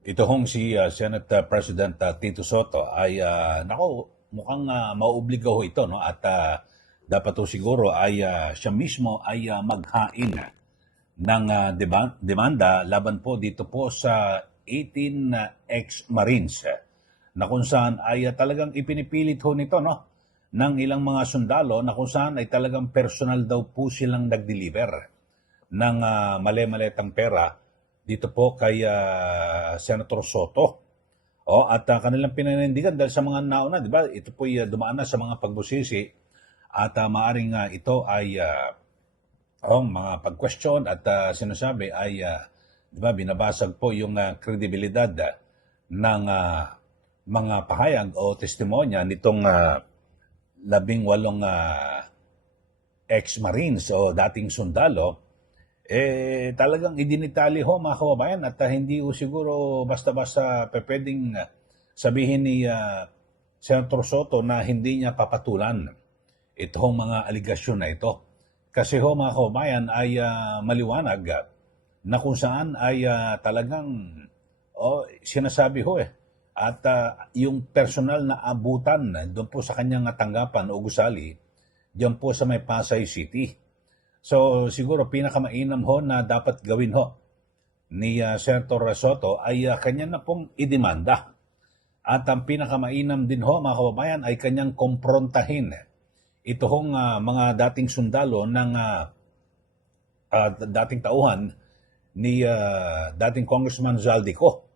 Ito hong si Senate President Tito Soto ay mukhang mauobliga ho ito, no? At dapat ho siguro ay siya mismo ay maghain ng demanda laban po dito po sa 18 ex-Marines na kung saan ay talagang ipinipilit ho nito, no, ng ilang mga sundalo na kung saan ay talagang personal daw po silang nag-deliver ng mali-maletang pera dito po kay Senator Soto. At kanilang pinanindigan dahil sa mga nauna, di ba? Ito po dumaan na sa mga pagbusisi at maaring ito ay mga pag-question at sinasabi ay di ba, binabasag po yung kredibilidad ng mga pahayag o testimonya nitong 18 ex-Marines o dating sundalo. Talagang idinitali ho mga kababayan at hindi ho siguro basta-basta pwedeng sabihin ni Senator Soto na hindi niya papatulan itong mga aligasyon na ito. Kasi ho mga kababayan ay maliwanag na kung saan ay talagang sinasabi ho at yung personal na abutan doon po sa kanyang tanggapan o gusali diyan po sa may Pasay City. So siguro pinakamainam ho na dapat gawin ho ni Senator Soto ay kanya na pong idemanda. At ang pinakamainam din ho mga kababayan ay kanyang komprontahin ito hong mga dating sundalo ng dating tauhan ni dating Congressman Zaldico.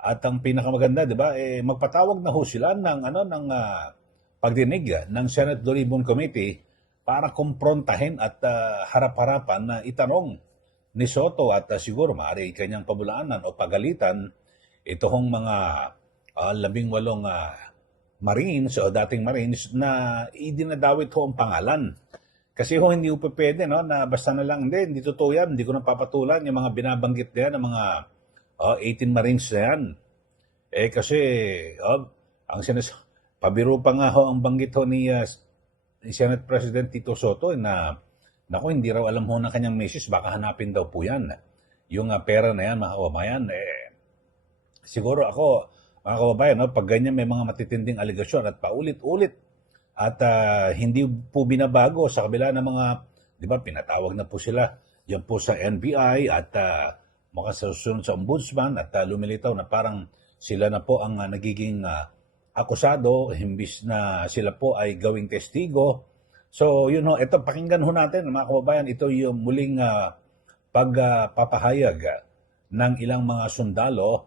At ang pinakamaganda, di ba, magpatawag na ho sila ng pagdinig ng Senate Duribon Committee para kumprontahin at harap-harapan na itanong ni Soto at siguro maaari kanyang pabulaanan o pagalitan ito hong mga 18 Marines o dating Marines na idinadawit ho ang pangalan. Kasi ho hindi ho pwede, no, na basta na lang, hindi totoo yan, hindi ko na papatulan yung mga binabanggit na yan, ng mga 18 Marines na yan. Kasi ang pabiro pa nga ho ang banggit ho ni Senate President Tito Soto na naku, hindi raw alam ho ng kanyang misis, baka hanapin daw po yan. Yung pera na yan, mga kababayan, siguro ako, mga kababayan, no, pag ganyan may mga matitinding aligasyon at paulit-ulit at hindi po binabago sa kabila ng mga, di ba, pinatawag na po sila yan po sa NBI at makasusunod sa ombudsman at lumilitaw na parang sila na po ang nagiging akusado, himbis na sila po ay gawing testigo. So, yun ho, ito, pakinggan ho natin, mga kababayan, ito yung muling pagpapahayag ng ilang mga sundalo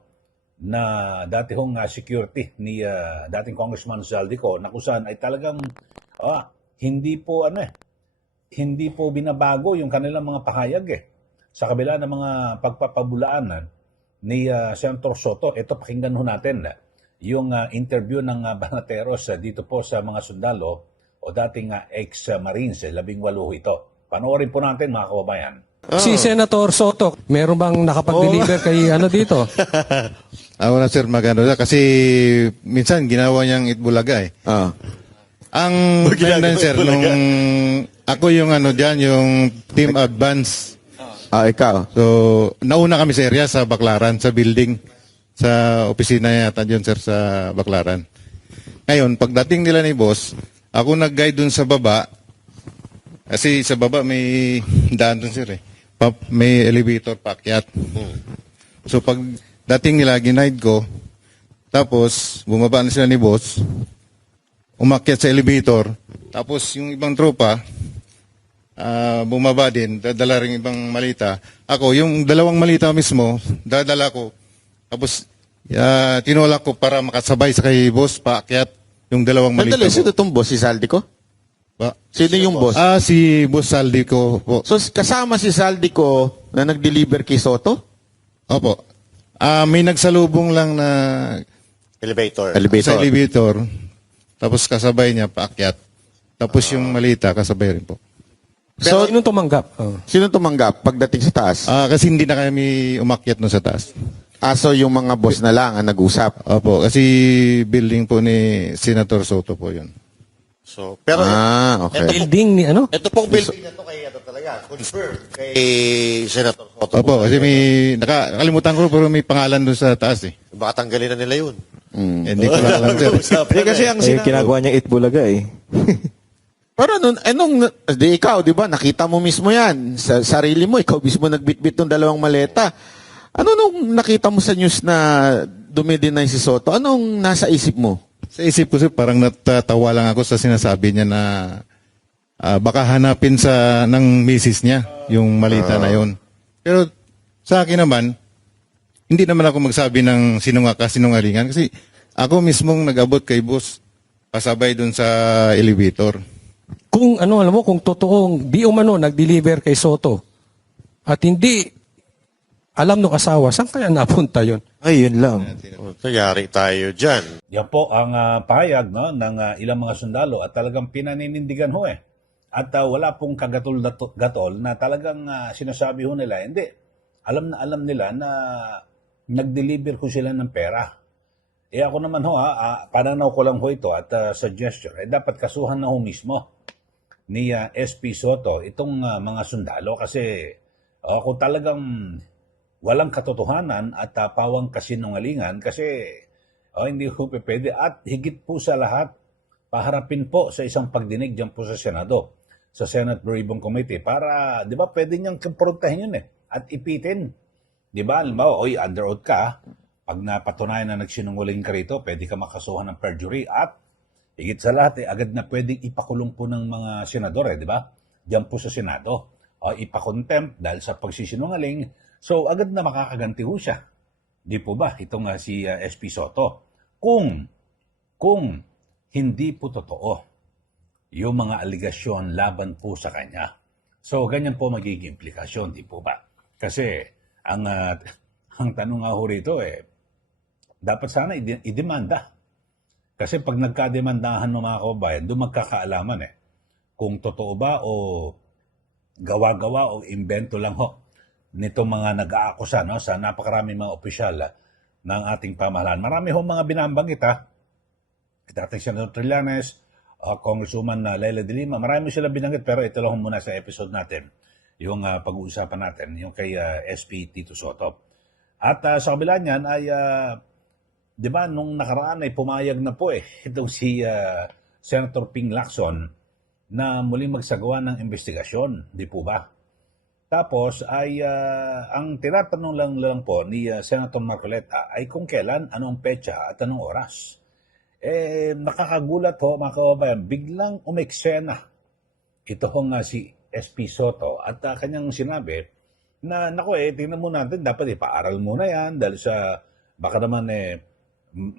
na dati hong security ni dating Congressman Zaldico na kung saan ay talagang hindi po binabago yung kanilang mga pahayag sa kabila ng mga pagpapabulaanan ni Senator Soto. Ito, pakinggan ho natin yung interview ng Banateros dito po sa mga sundalo o dating ex-Marines, 18 ito. Panoorin po natin, mga kababayan. Si Senator Soto, meron bang nakapag-deliver kay dito? Ako na sir, magano na. Kasi minsan ginawa niyang Itbulaga Ang plan sir, nung ako yung dyan, yung team advance. Ikaw. So, nauna kami sa area sa Baclaran, sa building. Sa opisina yata dyan sir sa Baclaran. Ngayon, pagdating nila ni boss, ako nag-guide dun sa baba. Kasi sa baba may daan dun sir may elevator paakyat. So pag dating nila, ginaid ko, tapos bumaba na sila ni boss, umakyat sa elevator, tapos yung ibang tropa, bumaba din, dadala rin ibang malita. Ako, yung dalawang malita mismo, dadala ko, tapos tinulak ko para makasabay sa kay boss, paakyat yung dalawang malita. Sandali, sino itong boss? Si Zaldico? Sino yung boss? Si Boss Zaldico po. So, kasama si Zaldico na nag-deliver kay Soto? Opo. May nagsalubong lang na Elevator. sa elevator. Tapos kasabay niya paakyat. Tapos yung malita kasabay rin po. So, sino tumanggap? Sino tumanggap pagdating sa taas? Kasi hindi na kami umakyat no sa taas. So yung mga boss na lang ang nag-usap? Opo. Kasi building po ni Senator Soto po yun. So, pero okay. Building ni ano? ito pong building na to kay talaga Ayan, confirm kay Senator Soto. Opo, kasi may, nakalimutan ko pero may pangalan doon sa taas eh. Baka tanggalin na nila yun. Hindi ko lang alam, sir. Usapan kasi ang ginagawa niyang Itbulaga eh. Pero di ikaw, di ba, nakita mo mismo yan. Sa sarili mo, ikaw mismo nagbitbit ng 2 maleta. Ano nung nakita mo sa news na dumidinay si Soto? Anong nasa isip mo? Sa isip ko, sir, parang natatawa lang ako sa sinasabi niya na baka hanapin ng misis niya yung malita na yun. Pero sa akin naman, hindi naman ako magsabi ng sinungalingan kasi ako mismong nag-abot kay boss pasabay dun sa elevator. Kung alam mo, kung totoong di umano nag-deliver kay Soto at hindi alam ng asawa, saan kaya napunta yon? Ay, yun lang. Yari tayo dyan. Yan po ang pahayag no, ng ilang mga sundalo at talagang pinaninindigan ho eh. At wala pong kagatol na talagang sinasabi ho nila, hindi. Alam nila na nag-deliver ko sila ng pera. Eh ako naman ho, pananaw ko lang ho ito at suggestion, dapat kasuhan na ho mismo ni SP Soto itong mga sundalo kasi kung talagang walang katotohanan at pawang kasinungalingan kasi hindi ho pwede at higit po sa lahat, paharapin po sa isang pagdinig dyan po sa Senado, sa Senate Briefing Committee para, di ba, pwede niyang kumprontahin yun at ipitin. Di ba, halimbawa, under oath ka, pag napatunayan na nagsinungaling ka rito, pwede ka makasuhan ng perjury at higit sa lahat, agad na pwedeng ipakulong po ng mga senador, di ba? Diyan po sa Senado. O ipakontempt dahil sa pagsisinungaling, so agad na makakaganti ho siya. Di po ba? Itong si SP Soto. Kung hindi po totoo yung mga aligasyon laban po sa kanya. So ganyan po magiging implikasyon, di po ba? Kasi ang tanong nga ho rito dapat sana idemanda. Kasi pag nagkademandahan ng mga kababayan, doon magkakaalaman kung totoo ba o gawa-gawa o invento lang ho nito mga nag-aakusa sa napakaraming mga opisyal ng ating pamahalaan. Marami ho mga binambanggit dating Senator Trillanes, Congresswoman Leila de Lima, marami sila binanggit pero ito lang muna sa episode natin, yung pag-uusapan natin, yung kay SP Tito Soto. At sa kabila niyan ay, di ba, nung nakaraan ay pumayag na po itong si Senator Ping Lacson na muling magsagawa ng investigasyon, di po ba? Tapos ay ang tinatanong lang po ni Senator Marcoleta ay kung kailan, anong petsa at anong oras. Nakakagulat ho mga kababayan, biglang umeksena ito nga si SP Soto at kanyang sinabi na tingnan mo natin, dapat ipaaral muna yan dahil sa baka naman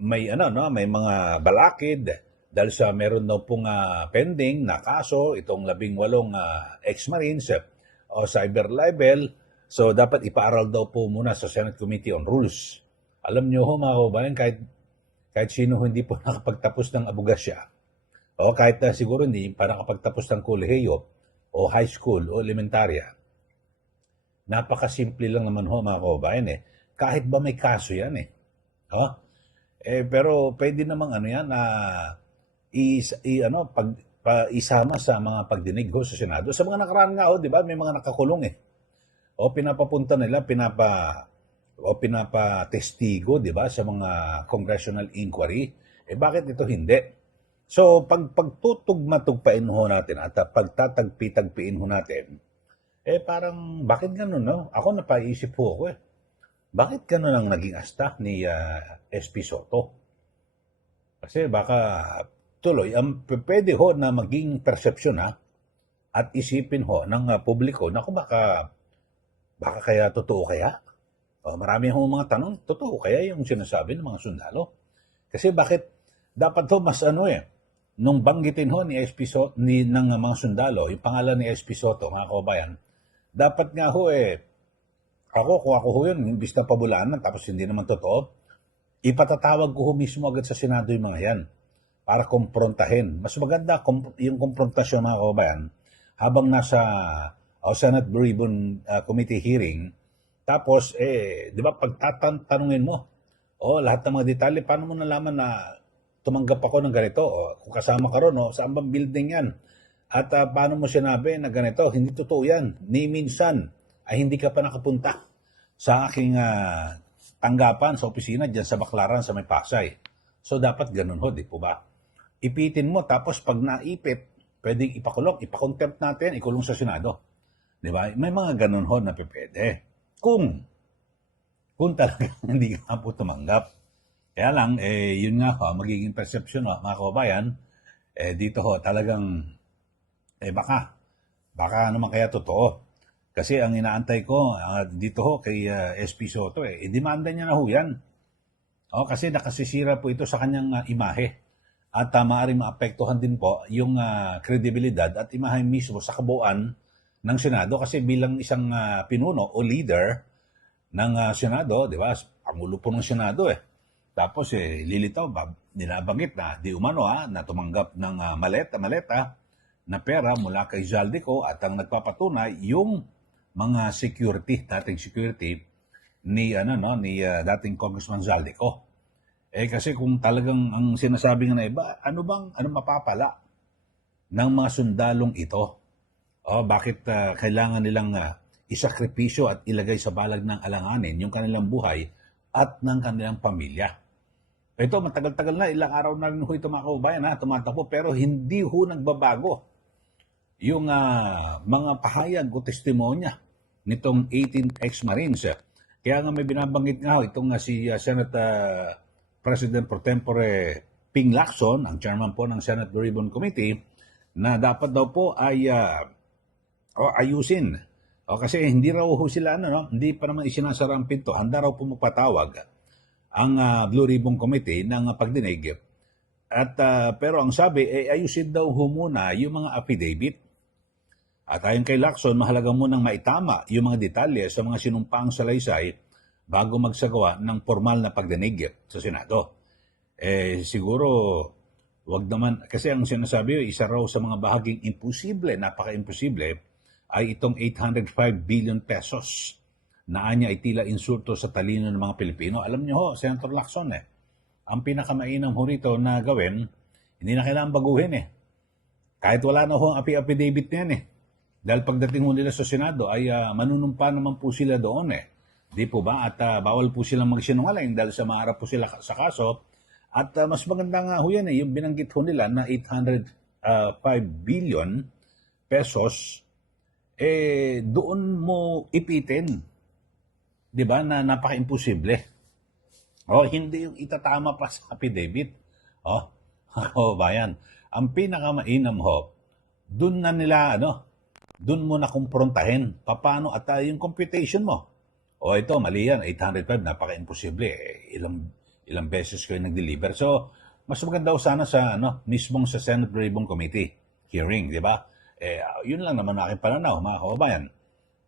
may may mga balakid dahil sa meron daw pong pending na kaso itong 18 ex-Marines o cyber libel. So, dapat ipaaral daw po muna sa Senate Committee on Rules. Alam nyo ho, mga kababayan, kahit sino hindi po nakapagtapos ng abogasya, o kahit siguro hindi pa nakapagtapos ng kolehiyo, o high school, o elementarya, napakasimple lang naman ho, mga kababayan Kahit ba may kaso yan pero pwede namang isama sa mga pagdinig ho sa Senado. Sa mga nakaraan nga di ba, may mga nakakulong O pinapapunta nila, pinapatestigo, di ba, sa mga congressional inquiry. Bakit ito hindi? So, pagtutugma-tugpain ho natin at pagtatagpi-tagpiin ho natin, parang, bakit ganun, no? Ako napaisip ho ako Bakit ganun ang naging asta ni SP Soto? Kasi baka tuloy, pwede ho na maging persepsyon at isipin ho ng publiko na kung baka kaya totoo kaya? Marami ho mga tanong, totoo kaya yung sinasabi ng mga sundalo? Kasi bakit dapat ho mas nung banggitin ho ni SP Soto, ng mga sundalo, yung pangalan ni SP Soto, mga kababayan, dapat nga ho kung ako ho yun, imbis na pabulaanan, tapos hindi naman totoo, ipatatawag ko ho mismo agad sa Senado yung mga yan para kumprontahin. Mas maganda yung kumprontasyon, mga kababayan, habang nasa Senate Briefing Committee hearing, tapos, di ba, pagtatanungin mo, lahat ng mga detalye, paano mo nalaman na tumanggap ako ng ganito? Kung kasama ka ron, saan bang building yan? At paano mo sinabi na ganito? Hindi totoo yan. Ni minsan ay hindi ka pa nakapunta sa aking tanggapan sa opisina dyan sa Baclaran sa may Pasay. So dapat ganun ho, di po ba? Ipitin mo, tapos pag naipit, pwedeng ipakulong, ipakontempt natin, ikulong sa Senado. Di ba? May mga ganun ho na pwede. Kung talagang hindi ka po tumanggap. Kaya lang, yun nga ho, magiging perception ho, mga kababayan, dito ho, talagang, baka naman kaya totoo. Kasi ang inaantay ko dito ho kay SP Soto, demanda niya na ho yan. Kasi nakasisira po ito sa kanyang imahe. At maaaring maapektuhan din po yung kredibilidad at imahe mismo sa kabuuan ng Senado. Kasi bilang isang pinuno o leader ng Senado, di ba? Pangulo po ng Senado Tapos lilitaw, ninabanggit na di umano na tumanggap ng maleta na pera mula kay Zaldico at ang nagpapatunay yung mga dating security ni dating Congressman Zaldico. Kasi kung talagang ang sinasabi nga na iba, ano mapapala ng mga sundalong ito? Bakit kailangan nilang isakripisyo at ilagay sa balag ng alanganin yung kanilang buhay at ng kanilang pamilya? Ito, matagal-tagal na, ilang araw na rin ho ito mga kaubayan, tumatakbo, pero hindi ho nagbabago yung mga pahayag o testimonya nitong 18 ex-Marines. Kaya nga may binabanggit nga ho, itong si Senate President Pro Tempore Ping Lacson, ang chairman po ng Senate Blue Ribbon Committee, na dapat daw po ay ayusin. Kasi hindi raw ho sila, hindi pa naman isinasara ang pinto, handa raw po magpatawag ang Blue Ribbon Committee ng pagdinig. At pero ang sabi, ayusin daw ho muna yung mga affidavit. At ayon kay Lacson, mahalaga munang maitama yung mga detalye sa mga sinumpaang salaysay bago magsagawa ng formal na pagdinig sa Senado. Siguro, wag naman, kasi ang sinasabi, isa raw sa mga bahaging imposible, napaka-imposible, ay itong 805 billion pesos na anya ay tila insulto sa talino ng mga Pilipino. Alam niyo ho, Senator Lacson, ang pinakamainam ho rito na gawin, hindi na kailangan baguhin Kahit wala na ho ang affidavit niyan Dahil pagdating ho nila sa Senado ay manunumpa naman po sila doon Di po ba? At bawal po silang magsinungaling dahil sa maharap po sila sa kaso. At mas maganda nga ho yan yung binanggit ho nila na 805 billion pesos, doon mo ipitin. Di ba? Na napaka-imposible. Hindi yung itatama pa sa affidavit. Bayan. Ang pinakamainam ho, doon na nila, doon mo na kumprontahin. Paano at yung computation mo. Ito, mali yan, 805, napaka-imposible. Ilang beses kayo nag-deliver. So, mas maganda ho sana sa, mismong sa Senate Blue Ribbon Committee hearing, di ba? Yun lang naman aking pananaw, mga kababayan.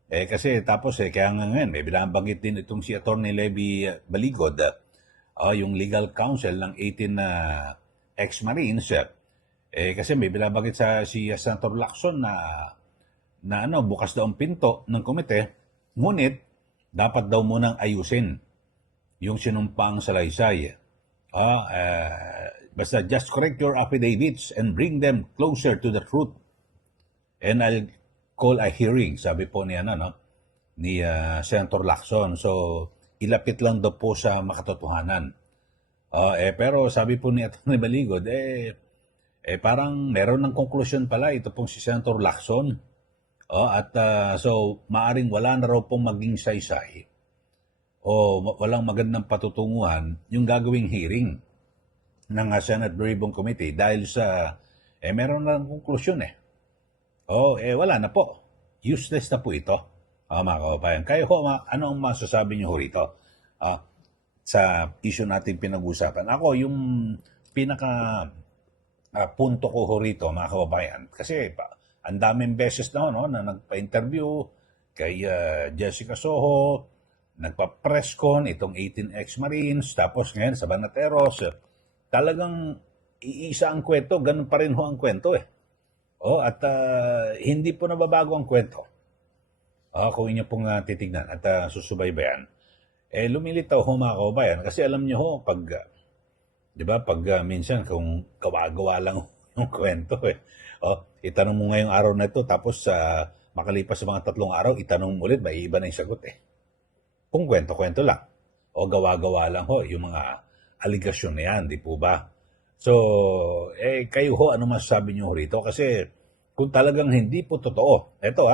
Kasi tapos, kaya nga ngayon, may binabanggit din itong si Atty. Levy Baligod, yung legal counsel ng 18 ex-Marines. Kasi may binabanggit si Senator Lacson na bukas daw ang pinto ng komite, ngunit dapat daw munang ayusin yung sinumpang salaysay. Basta just correct your affidavits and bring them closer to the truth. And I'll call a hearing, sabi po ni Senator Lacson. So, ilapit lang daw po sa makatotohanan. Pero sabi po ni Atty. Baligod, parang meron ng konklusyon pala ito pong si Senator Lacson. So, maaring wala na raw pong maging saysay o walang magandang patutunguhan yung gagawing hearing ng Senate Blue Ribbon Committee dahil sa, meron na ng konklusyon wala na po. Useless na po ito, mga kababayan. Kayo ho, ano ang masasabi niyo ho rito sa issue natin pinag-usapan? Ako, yung pinaka punto ko ho rito, mga kababayan, kasi ang daming beses na nagpa-interview kay Jessica Soho, nagpa-press con itong 18 ex-Marines, tapos ngayon sa Banateros, talagang iisa ang kwento, ganun pa rin ho ang kwento at hindi po nababago ang kwento. Kung inyo pong titignan at susubaybayan, lumilitaw ho mga kababayan, kasi alam nyo ho, pag minsan kung gawa-gawa lang yung kwento Itanong mo ngayong araw na ito, tapos makalipas sa mga 3 araw, itanong mo ulit, may iba na yung sagot eh. Kung kwento-kwento lang. O gawa-gawa lang ho, yung mga aligasyon na yan, di po ba? So, kayo ho, ano masasabi nyo rito? Kasi kung talagang hindi po totoo, eto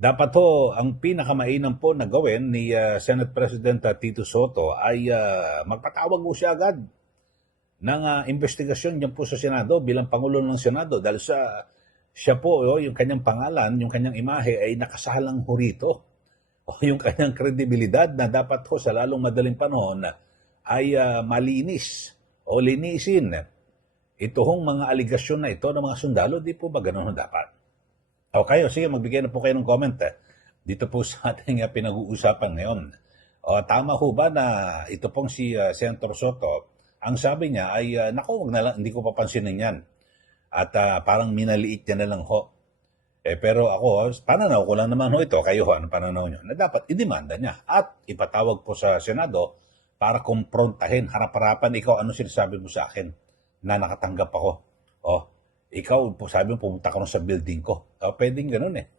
dapat ho, ang pinakamainam po na gawin ni Senate President Tito Soto ay magpatawag po siya agad ng investigasyon dyan po sa Senado bilang Pangulo ng Senado dahil siya po, yung kanyang pangalan, yung kanyang imahe ay nakasalang ho rito. O yung kanyang kredibilidad na dapat ho sa lalong madaling panahon ay malinis o linisin. Ito hong mga aligasyon na ito ng mga sundalo, di po ba ganun dapat? O kayo, sige, magbigay na po kayo ng comment dito po sa ating pinag-uusapan ngayon. O tama ho ba na ito pong si Senator Soto, ang sabi niya ay, naku, wag na lang, hindi ko papansinin yan. At parang minaliit niya na lang ho. Pero ako, pananaw ko lang naman ho ito, kayo ho, anong pananaw niyo? Na dapat idemanda niya at ipatawag po sa Senado para kumprontahin, harap-harapan, ikaw, ano sinasabi mo sa akin na nakatanggap ako? Ikaw, sabi mo, pumunta ka sa building ko. Pwedeng ganun eh.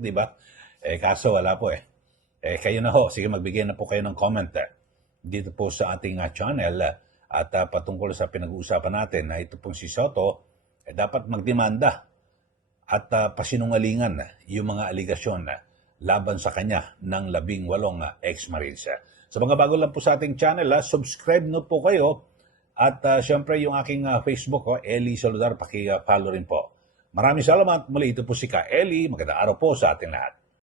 Di ba? Kaso wala po eh. Kayo na ho, sige magbigay na po kayo ng comment dito po sa ating channel at patungkol sa pinag-uusapan natin na ito pong si Soto, dapat magdemanda at pasinungalingan yung mga aligasyon laban sa kanya ng 18 ex-Marines. Sa mga bago lang po sa ating channel, subscribe na po kayo. At syempre yung aking Facebook, Eli Saludar, paki-follow rin po. Maraming salamat. Muli ito po si Ka Eli. Magandang araw po sa ating lahat.